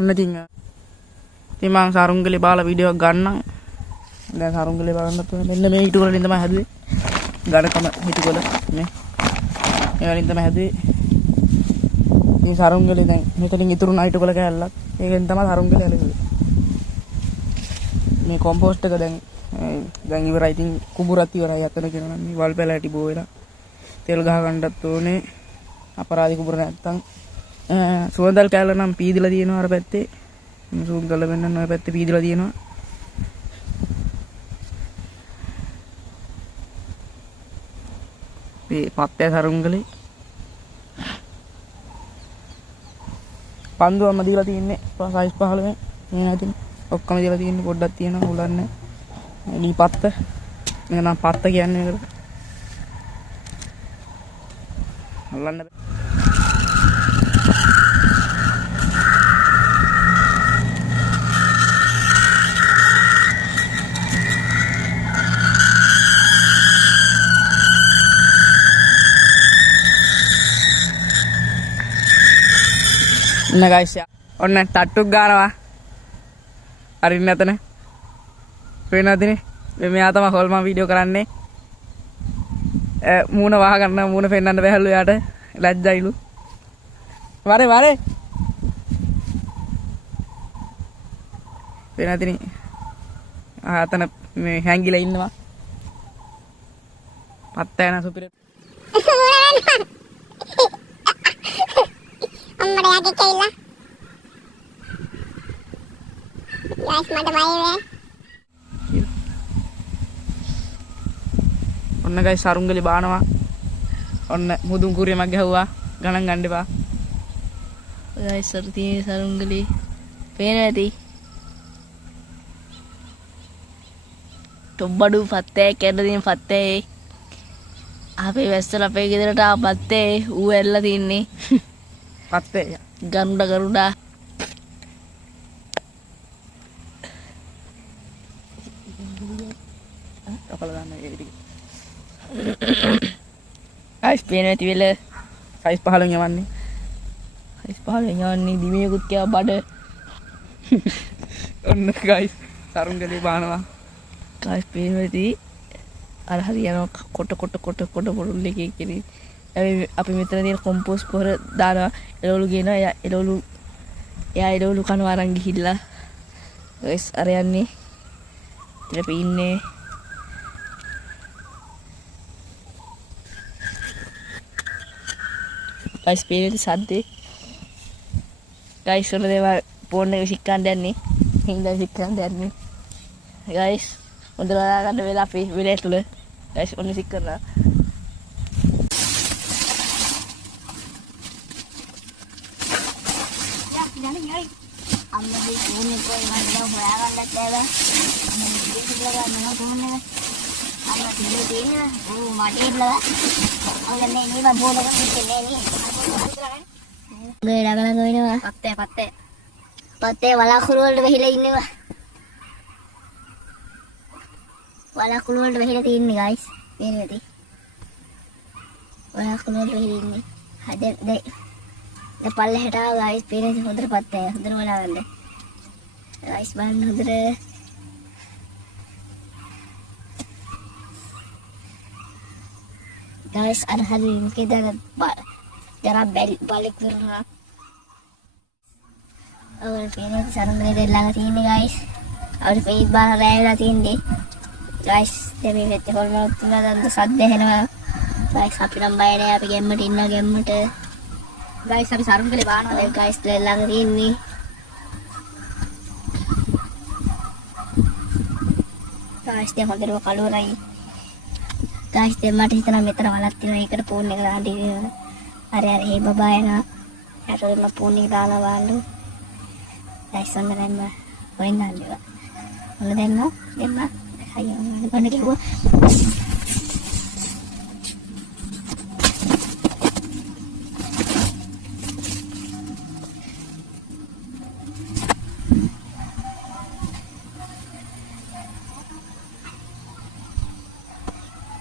ඔන්න ඉතින් මම සරුංගලේ බාලා වීඩියෝ එකක් ගන්නම්. දැන් සරුංගලේ බලන්නත් මෙන්න මේ ඊට වලින් තමයි හැදුවේ. ගණකම හිටකොල නේ. ඒ වලින් තමයි හැදුවේ. මේ සරුංගලේ දැන් මෙතනින් ඉතුරු නයිටකොල කෑල්ලක්. ඒකෙන් තමයි සරුංගලේ හැලෙන්නේ. මේ කොම්පෝස්ට් එක දැන් ඉවරයි. ඉතින් කුඹුරත් ඉවරයි. අතන කියනවා නම් මේ වල් පැලෑටි බෝ වෙලා තෙල් ගහ ගන්නත් ඕනේ. අපරාධි කුඹුර නැත්තම් සුවඳල් කෑල්ල නම් පීදිලා තියෙනවා අර පැත්තේ. zoom කරලා වෙන්න ඔය පැත්තේ පීදිලා තියෙනවා. මේ පත්තේ සරුංගලේ පන්දුවම දීලා තින්නේ සයිස් 15 මේ නැතිනේ ඔක්කොම දීලා තින්නේ පොඩ්ඩක් තියෙනවා උලන්නේ ලී පත්ත මේක නම් පත්ත කියන්නේ මේකට උලන්න guys ඔන්න ටට්ටුක් ගන්නවා අරින්න නැතනේ වෙනවදිනේ මෙයා තමයි හොල්මන් වීඩියෝ කරන්නේ මූණ වහ ගන්න මූණ පෙන්නන්න බැහැලු යාට ලැජ්ජයිලු වරේ වෙනවදිනේ ආතන මේ හැංගිලා ඉන්නවා පත්ත යන සුපිර අම්මඩයාගේ කැල්ලා guys මට බය වේ ඔන්න guys සරුංගලේ බානවා ඔන්න මුදුන් කුරියමක් ගැහුවා ගණන් ගන්න එපා guys අර තියෙන සරුංගලේ පේන ඇති තොබ්බඩු පත්තේ කැඩ දින පත්තේ අපේ වැස්සල අපේ ගෙදරට ආ පත්තේ ඌ ඇල්ලලා තින්නේ පත්තේ ගරුඩා කපලා දාන්න ඒ ටික guys පේන ඇති වෙල සයිස් 15 යවන්නේ සයිස් 15 යවන්නේ දිමියකුත් කියා බඩ ඔන්න guys සරුංගලේ බානවා guys පේන ඇති අර හරියනවා කොට පොඩුල් එකේ කිරි අපි මෙතන තියෙන කොම්පෝස්ට් පොර දානවා එළවලු ගේනවා එයා එළවලු කනවා අරන් ගිහිල්ලා guys අර යන්නේ ඉතින් අපි ඉන්නේ guys පේන සද්දේ guys ඔන්න දේවා ෆෝන් එක සික්කන්න යන්නේ හින්දා සික්කන්න යන්නේ guys හොඳට බලා ගන්න වෙලා අපි වෙලේ තුල guys ඔන්න සික් කරනවා අම්මගේ ෆෝන් එක මම හොයාගන්නත් බැහැ මම ඉතිරිලා ගන්නවා ෆෝන් එක අම්මා තියෙන්නේ ඕ මට ඉන්නලා අල්ලන්නේ නේ මම බෝල එකක් ඉන්නේ නේ ගේ ළඟ වෙනවා පත්තේ වලාකුළු වලට වෙහිලා ඉන්නවා වලාකුළු වලට වෙහිලා තින්නේ guys පේනවද වලාකුළු වලට වෙහිලා ඉන්නේ හද දැන් පල්ලෙහාට ආවා guys පේනද හොඳට පත්තේ හොඳට බලන්න guys බලන්න හොඳට guys අර හරි මොකේද ජරා බල්ලෙක් කරනවා අවල් පේනද සරුංගලේ දෙල්ලඟ තියෙන්නේ guys අවල් පේත් බාන රැවිලා තින්නේ guys දැන් මේ වෙච්ච කොල්මක් තුනක් දැන් සද්ද එනවා guys අපි නම් බය නෑ අපි ගෙම්මට ඉන්නවා ගෙම්මට guys අපි සරුංගලේ බානවා දැන් guys ළඟ තියෙන්නේ guys දැන් හොඳටම කලවරයි guys දැන් මට හිතෙනවා මෙතන වලක් තියෙනවා ඒකට ෆෝන් එක දාන්න ඉන්නේ අර හේ බබා එනවා යාට මම ෆෝන් එක දාලා බලන්න guys ඔන්න දැන් මම වෙන්න හදනවා ඔන්න දෙන්න අයියෝ මම කිව්වා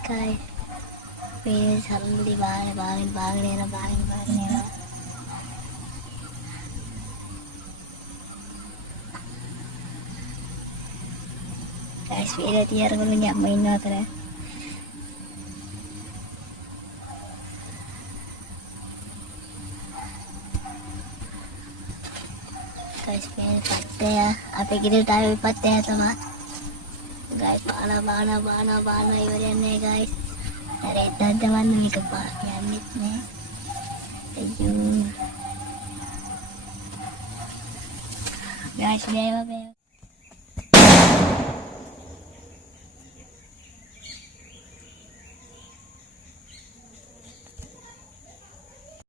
guys මේ සරුංගලේ බාගෙන යනවා ගයිස් වීඩියෝ තියරගොල්ලෝගේ අම්මා ඉන්න අතර ගයිස් මේ පත්තය අපේ ගෙදරට ආවේ පත්තය තමයි ගයිස් බාන ඉවරයන්නේ ගයිස් අර එතනද වන්න මේක යන්නෙත් නෑ අයියෝ ගයිස් මේවා